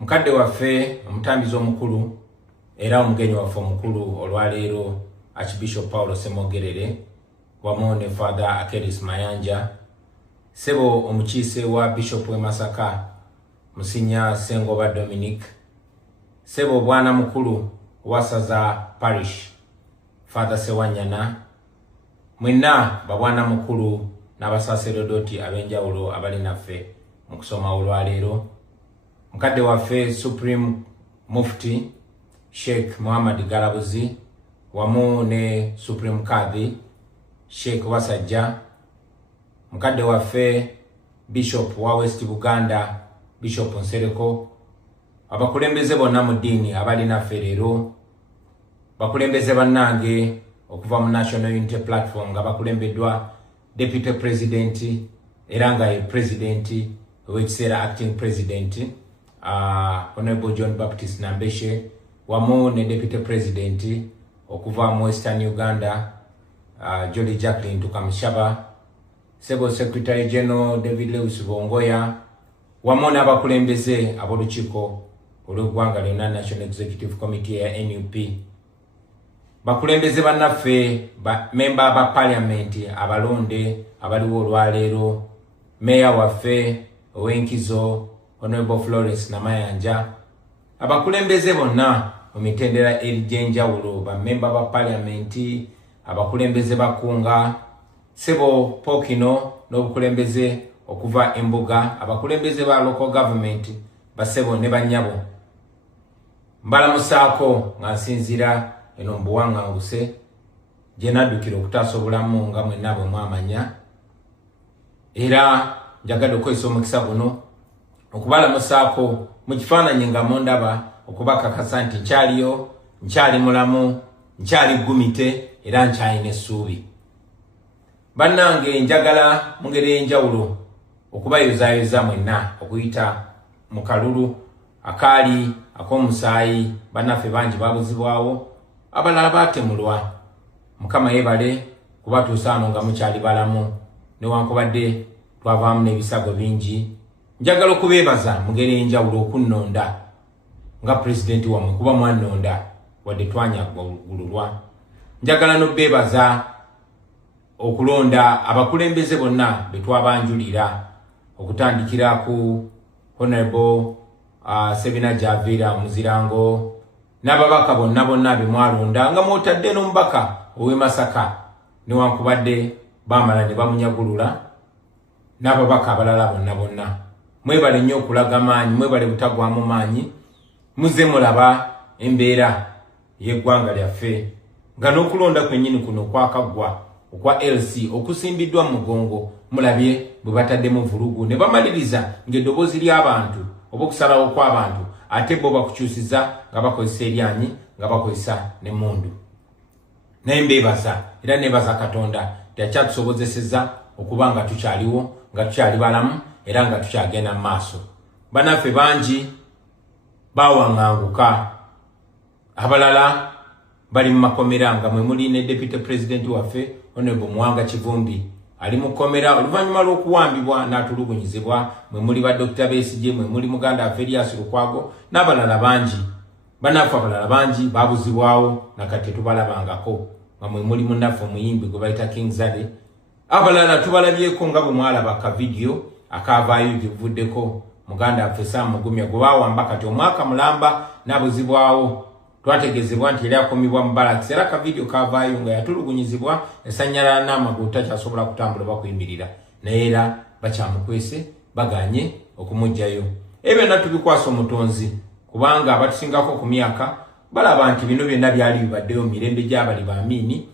Mukadde waffe omutambizi omukulu era omugenyi waffe omukulu olwaleero Archbishop Paulo Semogerere wamu ne Father Akeris Mayanja sebo omukiise wa Bishop Masaka Musinya Sengoba Dominic sebo bwana mukulu wa Saza Parish Father Sewanyana mwina babwana mukulu n'abasaserodoti abenjawulo abali naffe mu kusoma olwaleero mukadde waffe Supreme Mufti Sheikh Muhammad Galabuzi wamu ne Supreme Kadhi Sheikh Wasajja mukadde waffe Bishop wa West Buganda Bishop Nsereko abakulembeze bonna mu ddiini abali naffe leero bakulembeze bannange okuva mu National Unity Platform nga bakulembeddwa Deputy President era nga ye President w'ekiseera Acting President Honorable John Baptist Nambeshe wamu ne Deputy President okuva mu Western Uganda Jolly Jacqueline Tukamushaba Sebo Secretary General David Lewis Bongoya wamu n'abakulembeze ab'olukiiko olw'eggwanga lyonna National Executive Committee ya NUP bakulembeze bannaffe member ba parliament abalonde abaliwo olwaleero Mayor waffe Owenkizo Honorable Florence Namayanja abakulembeze bonna mu mitendera erijenjawulo ba member ba parliament abakulembeze bakunga sebo Pokino n'obukulembeze okuva embuga abakulembeze ba local government basebo ne banyabo mbala musaako nga nsinzira eno mbuwanganguse gye naddukira okutaasa obulamu nga mwenna bwe mwamanya era njagadde okukozesa omukisa guno okubalamusaako mu kifaananyi nga mundaba okubakakasa nti nkyaliyo nkyali mulamu nkyali gumite era nkyalina essuubi bannange njagala mu ngeri ey'enjawulo okubayozaayoza mwenna okuyita mu kalulu akaali ak'omusaayi bannaffe bangi babuzibwawo abalala baatemulwa mukama yebale kubatuusa ano nga mukyali balamu newankubadde twavaamu n'ebisago bingi njagala okubeebaza mu ngeri ey'enjawulo okunnonda nga pulezidenti wammwe kuba mwannonda wadde twanyagululwa njagala n'obeebaza okulonda abakulembeze bonna be twabanjulira okutandikira ku Honorable Sebina Javira Muzirango n'ababaka bonna be mwalonda nga mwotadde n'omubaka ow'e Masaka newankubadde baamala ne bamunyagulula n'ababaka abalala bonna mwebale nnyo okulaga maanyi mwebale butagwamu maanyi muze mulaba embeera y'eggwanga lyaffe nga n'okulonda kwennyini kuno kwakaggwa okwa LC okusimbiddwa mu mugongo mulabye bwe bataddemu vulugu ne bamaliriza ng'eddoboozi ly'abantu oba okusalawo kw'abantu ate bo bakukyusiza nga bakozesa eryanyi nga bakozesa n'emmundu naye mbeebaza era neebaza Katonda teyakyatusobozeseza okuba nga tukyaliwo nga tukyali balamu era nga tukyagenda mu maaso bannaffe bangi bawaŋŋanguka abalala bali mu makomera nga mwe muli ne Deputy President waffe Honorable Muwanga Kivumbi ali mu kkomera oluvannyuma lw'okuwambibwa n'atulugunyizibwa mwe muli ba Dr. Besigye mwe muli muganda waffe Elias Lukwago n'abalala bangi bannaffe abalala bangi babuzibwawo nakati tubalabangako nga mwe muli munnaffe omuyimbi gwe bayita King Zade abalala tubalabyeko nga bwe mwalaba ka video akaavaayo gye buvuddeko muganda waffe Sam Mugumya gwe baawamba kati omwaka mulamba n'abuzibwawo twategezebwa nti yali akomibwa mu barracks era ka video kaavaayo nga yatulugunyizibwa esanyala n'amagulu takyasobola kutambula bakuyimirira naye era bakyamukwese baganye okumuggyayo ebyo byonna tubikwasa omutonzi kubanga abatusingako ku myaka balaba nti bino byonna byali bibaddeyo mu mirembe gy'abali baamiini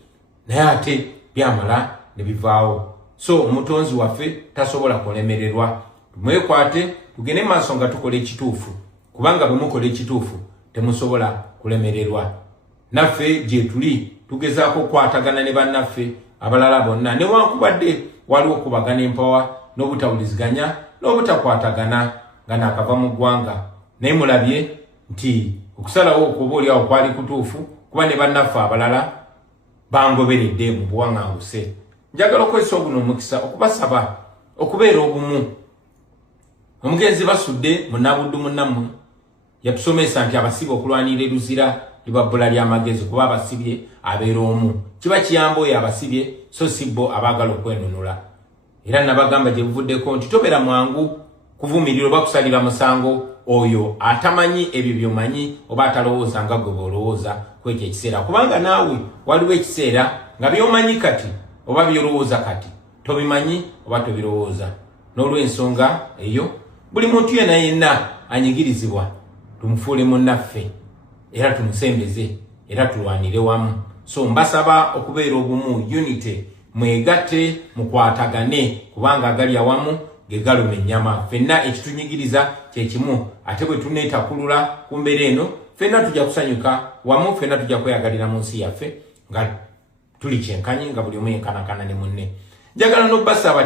naye ate byamala ne bivaawo so omutonzi waffe tasobola kulemererwa mwekwate tugende maaso nga tukola ekituufu kubanga bwe mukola ekituufu temusobola kulemererwa naffe gye tuli tugezaako okukwatagana ne bannaffe abalala bonna newankubadde waliwo okubagana empawa n'obutawuliziganya n'obutakwatagana nga naakava mu ggwanga naye mulabye nti okusalawo okuba oliawo kwali kutuufu kuba ne bannaffe abalala bangoberedde mu buwaŋŋanguse njagala okwesa oguno omukisa okubasaba okubeera obumu omugenzi basudde munabuddu munnammwe yatusomesa nti abasibe okulwanira eruzira libabbula ly'amagezi kuba abasibye abeera omu kiba kiyamba oyo abasibye so sibbo abaagala okwenunula era nabagamba gye buvuddeko nti tobeera mwangu kuvumirira oba kusalira musango oyo atamanyi ebyo byomanyi oba atalowooza nga gwe bw'olowooza ku ekyo ekiseera kubanga naawe waliwo ekiseera nga byomanyi kati oba byolowooza kati tobimanyi oba tobirowooza n'olw'ensonga eyo buli muntu yenna yenna anyigirizibwa tumufuule munnaffe era tumusembeze era tulwanire wamu so mbasaba okubeera obumu unity mwegatte mukwatagane kubanga agali awamu ge galuma ennyama ffenna ekitunyigiriza kye kimu ate bwe tuneetakulula ku mbeera eno ffenna tujja kusanyuka wamu ffenna tujja kweyagalira mu nsi yaffe nga tuli kyenkanyi nga buli omu yenkanakana ne munne njagala n'obbasaba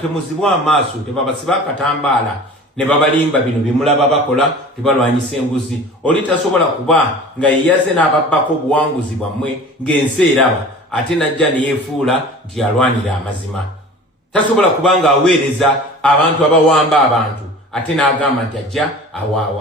temuzibwa amaaso tebabasiba akatambaala ne babalimba bino bimulaba bakola tebalwanyisa enguzi oli tasobola kuba nga yeyaze n'ababbako obuwanguzi bwammwe ng'ensi eraba ate najja ne yeefuula nti yalwanira amazima tasobola kuba nga aweereza abantu abawamba abantu ate n'agamba nti ajja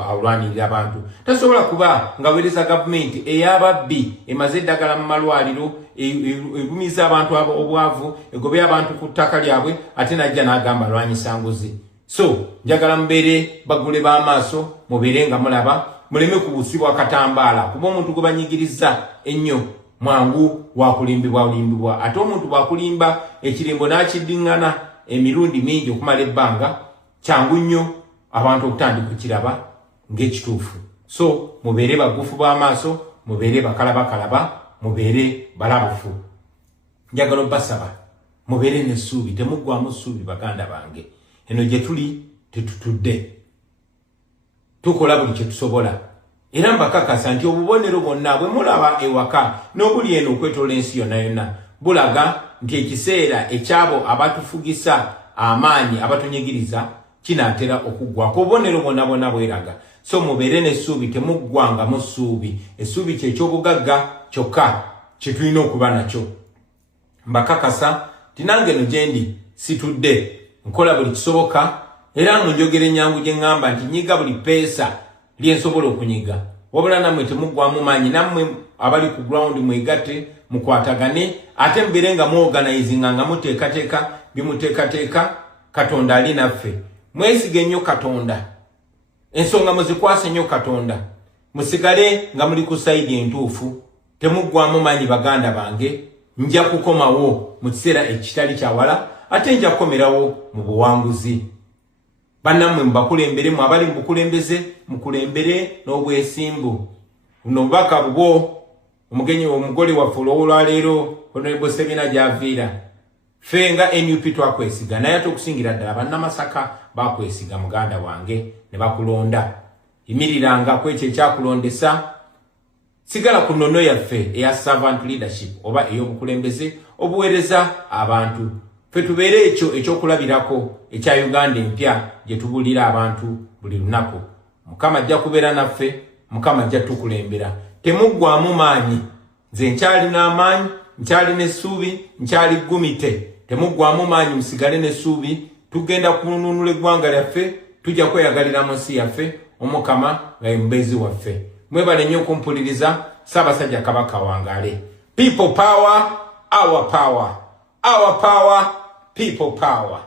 alwanirira abantu tasobola kuba nga aweereza gavumenti ey'ababbi emaze eddagala mu malwaliro egumiza abantu obwavu egobya abantu ku ttaka lyabwe ate najja n'agamba alwanyisa nguzi so njagala mubeere bagule b'amaaso mubeere nga mulaba muleme kubusibwa katambaala kuba omuntu gwe banyigiriza ennyo mwangu wakulimbibwa ate omuntu bwakulimba ekirimbo n'akiddiŋŋana emirundi mingi okumala ebbanga kyangu nnyo abantu okutandika okiraba ng'ekituufu so mubeere bagufu b'amaaso mubeere bakalabakalaba mubeere balabufu njagala obbasaba mubeere n'essuubi temuggwamu ssuubi baganda bange eno gye tuli tetutudde tukola buli kye tusobola era mbakakasa nti obubonero bwonna bwe mulaba ewaka n'obuli eno okwetoola ensi yonna yonna bulaga nti ekiseera ekyabo abatufugisa amaanyi abatunyigiriza kinaatera okuggwako obubonero bwonna bweraga so mubeere n'essuubi temuggwangamu ssuubi essuubi kyekyobugagga kyokka kye tulina okuba nakyo mbakakasa ti nange eno gye ndi situdde nkola buli kisoboka era munjogera ennyangu gye ŋŋamba nti nyiga buli peesa lyensobola okunyiga wabula nammwe temuggwamu maanyi nammwe abali ku ground mwegatte mukwatagane ate mubeere nga muorganizinga nga muteekateeka bimuteekateeka katonda ali naffe mwesige nnyo katonda ensonga muzikwase nnyo katonda musigale nga muli ku sayidi entuufu temuggwamu maanyi baganda bange nja kukomawo mu kiseera ekitali kyawala ate nja kukomerawo mu buwanguzi bannammwe mubakulembere mu abali mu bukulembeze mukulembere n'obwesimbu buno bubaka bubwo omugenyi omugole waffe olwaleero Honorable Sebina gy'aviira ffe nga NUP twakwesiga naye ate okusingira ddala bannamasaka bakwesiga muganda wange ne bakulonda yimiriranga ku ekyo ekyakulondesa sigala ku nnono yaffe eya servant leadership oba ey'obukulembeze obuweereza abantu ffe tubeere ekyo ekyokulabirako ekya Uganda empya gye tubulira abantu buli lunaku mukama ajja kubeera naffe mukama ajja tukulembera temuggwamu maanyi nze nkyali n'amaanyi nkyali n'essuubi nkyali ggumite temuggwamu maanyi musigale n'essuubi tugenda kununula eggwanga lyaffe tujja kweyagalira mu nsi yaffe omukama nga ye mubeezi waffe mwebale nnyo okumpuliriza Ssaabasajja Kabaka wangaale people power our power people power